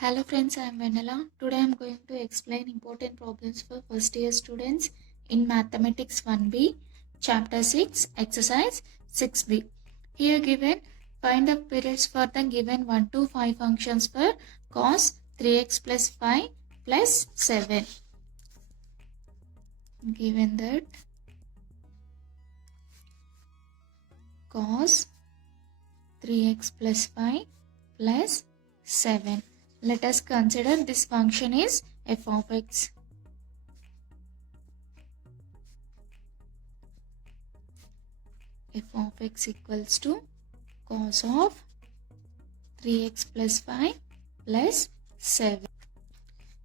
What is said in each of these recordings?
Hello friends, I am Vanilla. Today I am going to explain important problems for first year students in Mathematics 1B, Chapter 6, Exercise 6B. Here given, find the periods for the given 1 to 5 functions for cos 3x plus 5 plus 7. Given that cos 3x plus 5 plus 7. Let us consider this function is f of x. F of x equals to cos of 3x plus 5 plus 7.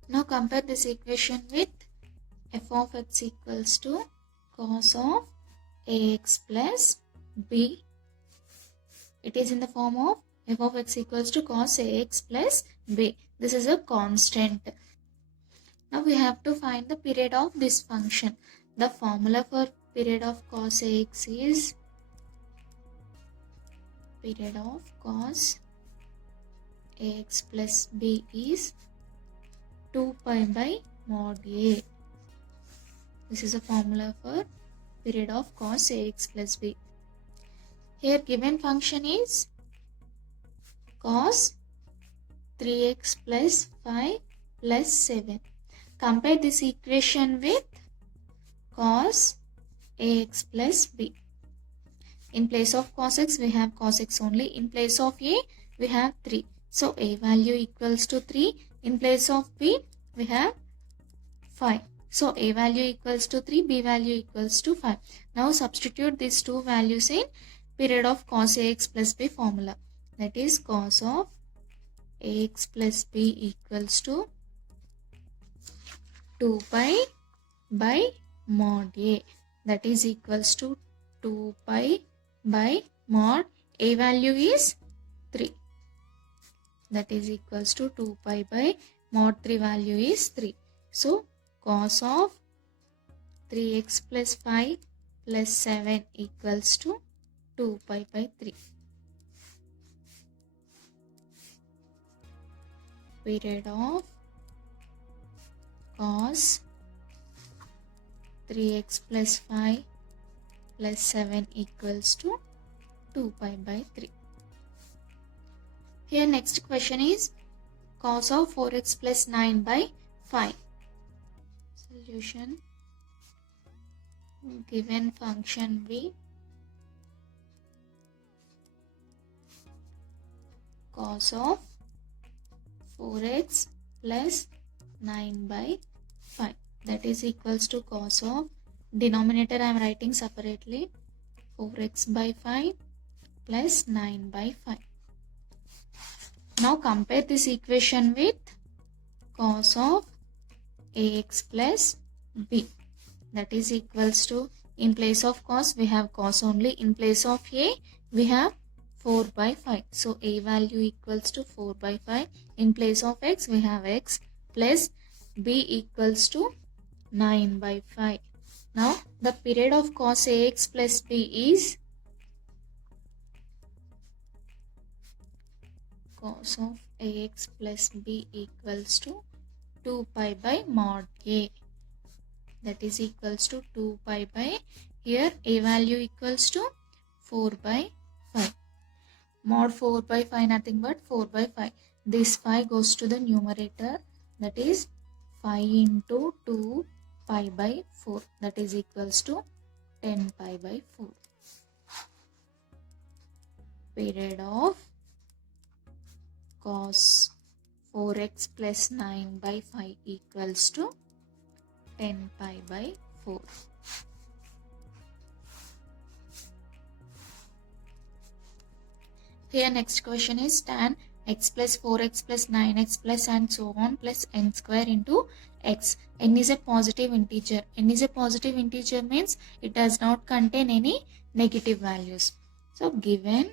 Now compare this equation with f of x equals to cos of ax plus b. It is in the form of f of x equals to cos ax plus b. This is a constant. Now we have to find the period of this function. The formula for period of cos ax is period of cos ax plus b is 2 pi by mod a. This is a formula for period of cos ax plus b. Here given function is cos 3x plus 5 plus 7. Compare this equation with cos ax plus b. In place of cos x, we have cos x only. In place of a, we have 3. So a value equals to 3. In place of b, we have 5. So a value equals to 3, b value equals to 5. Now substitute these two values in period of cos ax plus b formula. That is cos of ax plus b equals to 2 pi by mod a. That is equals to 2 pi by mod a value is 3. That is equals to 2 pi by mod 3 value is 3. So cos of 3x plus 5 plus 7 equals to 2 pi by 3. Period of cos 3x plus 5 plus 7 equals to 2 pi by 3. Here next question is cos of 4x plus 9 by 5. Solution. Given function b, cos of 4x plus 9 by 5. That is equals to cos of, denominator I am writing separately, 4x by 5 plus 9 by 5. Now compare this equation with cos of ax plus b. That is equals to, in place of cos we have cos only. In place of a we have 4 by 5. So a value equals to 4 by 5. In place of x we have x plus b equals to 9 by 5. Now the period of cos ax plus b is cos of ax plus b equals to 2 pi by mod a. That is equals to 2 pi by, here a value equals to 4 by 5. Mod 4 by 5 nothing but 4 by 5. This 5 goes to the numerator. That is 5 into 2 pi by 4. That is equals to 10 pi by 4. Period of cos 4x plus 9 by 5 equals to 10 pi by 4. Here next question is tan x plus 4x plus 9x plus and so on plus n square into x. N is a positive integer. N is a positive integer means it does not contain any negative values. So given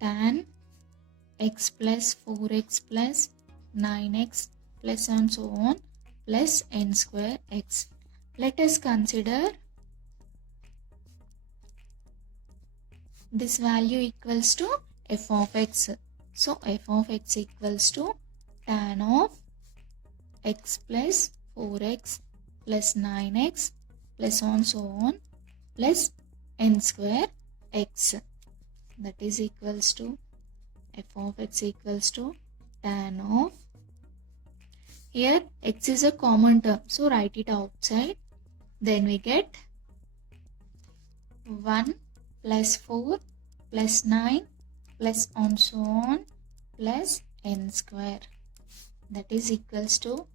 tan x plus 4x plus 9x plus and so on plus n square x. Let us consider this value equals to f of x. So f of x equals to tan of x plus 4x plus 9x plus on so on plus n square x. That is equals to f of x equals to tan of, here x is a common term, so write it outside. Then we get 1 plus 4 plus 9 plus on so on plus n square. That is equals to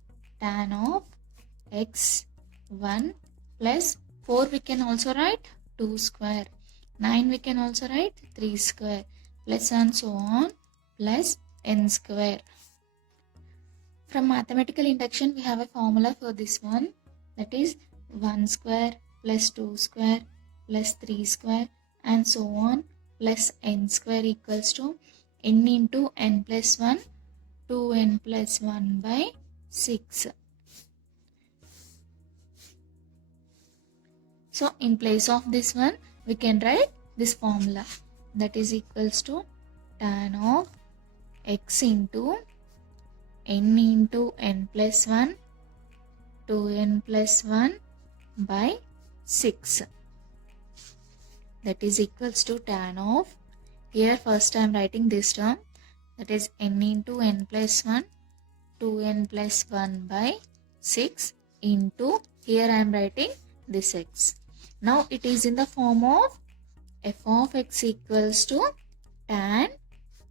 tan of x 1 plus 4 we can also write 2 square, 9 we can also write 3 square plus and so on plus n square. From mathematical induction we have a formula for this one, that is 1 square plus 2 square plus 3 square and so on plus n square equals to n into n plus 1, 2n plus 1 by 6. So in place of this one we can write this formula, that is equals to tan of x into n into n plus 1, 2n plus 1 by 6. That is equals to tan of, here first I am writing this term, that is n into n plus 1, 2n plus 1 by 6 into, here I am writing this x. Now it is in the form of f of x equals to tan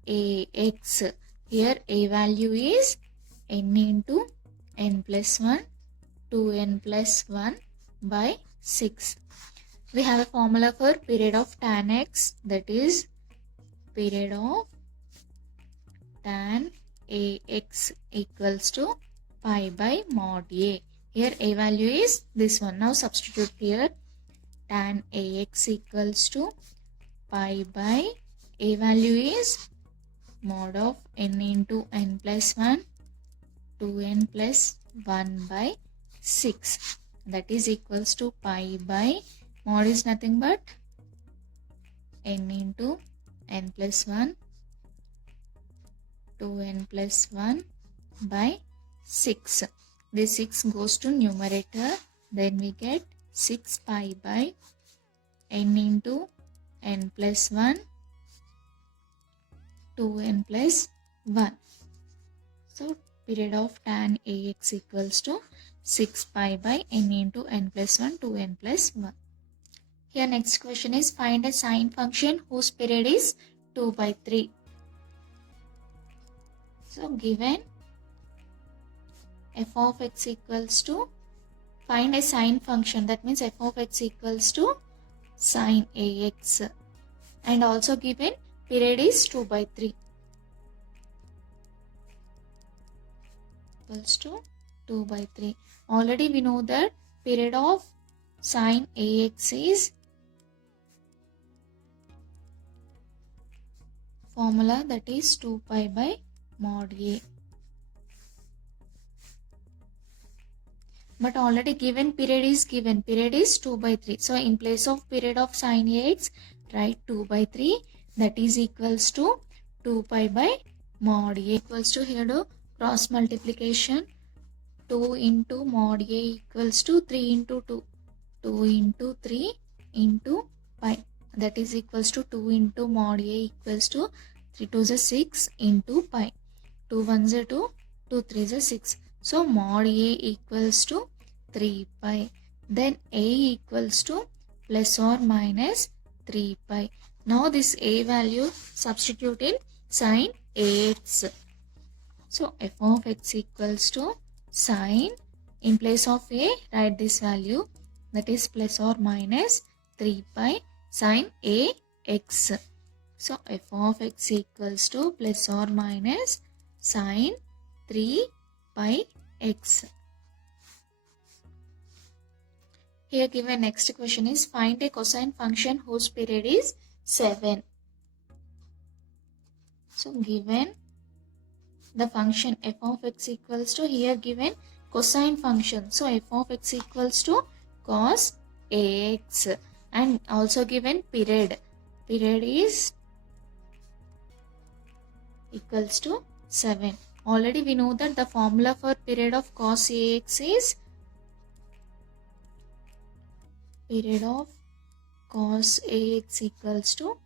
ax. Here a value is n into n plus 1, 2n plus 1 by 6. We have a formula for period of tan x, that is period of tan ax equals to pi by mod a. Here a value is this one. Now substitute here, tan ax equals to pi by, a value is mod of n into n plus 1, 2n plus 1 by 6. That is equals to pi by, mod is nothing but n into n plus 1, 2n plus 1 by 6. This 6 goes to numerator. Then we get 6 pi by n into n plus 1, 2n plus 1. So period of tan ax equals to 6 pi by n into n plus 1, 2n plus 1. Here next question is, find a sine function whose period is 2 by 3. So given f of x equals to, find a sine function, that means f of x equals to sine ax, and also given period is 2 by 3 equals to 2 by 3. Already we know that period of sine ax is formula, that is 2 pi by mod a. But already given period is given, period is 2 by 3. So in place of period of sine ax, write 2 by 3, that is equals to 2 pi by mod a equals to, here to cross multiplication, 2 into mod a equals to 3 into 2, 2 into 3 into pi, that is equals to 2 into mod a equals to 3 2 is 6 into pi, 2 1 is 2, 2 3 is 6. So mod a equals to 3 pi. Then a equals to plus or minus 3 pi. Now this a value substitute in sine ax. So f of x equals to sine, in place of a write this value, that is plus or minus 3 pi sine ax. So f of x equals to plus or minus sine 3 pi x. Here given next question is, find a cosine function whose period is 7. So given the function f of x equals to, here given cosine function, so f of x equals to cos ax, and also given period is equals to 7. Already we know that the formula for period of cos AX is period of cos AX equals to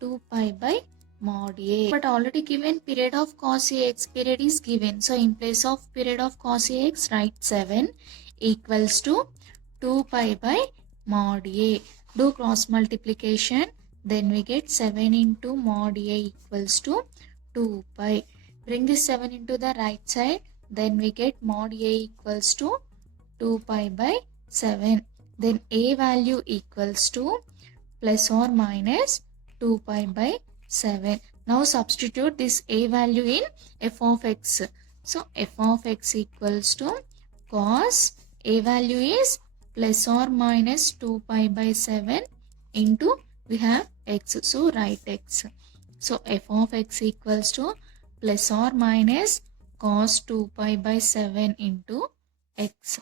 2 pi by mod A. But already given period of cos AX, period is given. So in place of period of cos AX, write 7 equals to 2 pi by mod A. Do cross multiplication. Then we get 7 into mod A equals to 2 pi. Bring this 7 into the right side. Then we get mod A equals to 2 pi by 7. Then A value equals to plus or minus 2 pi by 7. Now substitute this A value in f of x. So f of x equals to cos A value is plus or minus 2 pi by 7 into we have x. So write x. So f of x equals to plus or minus cos 2 pi by 7 into x.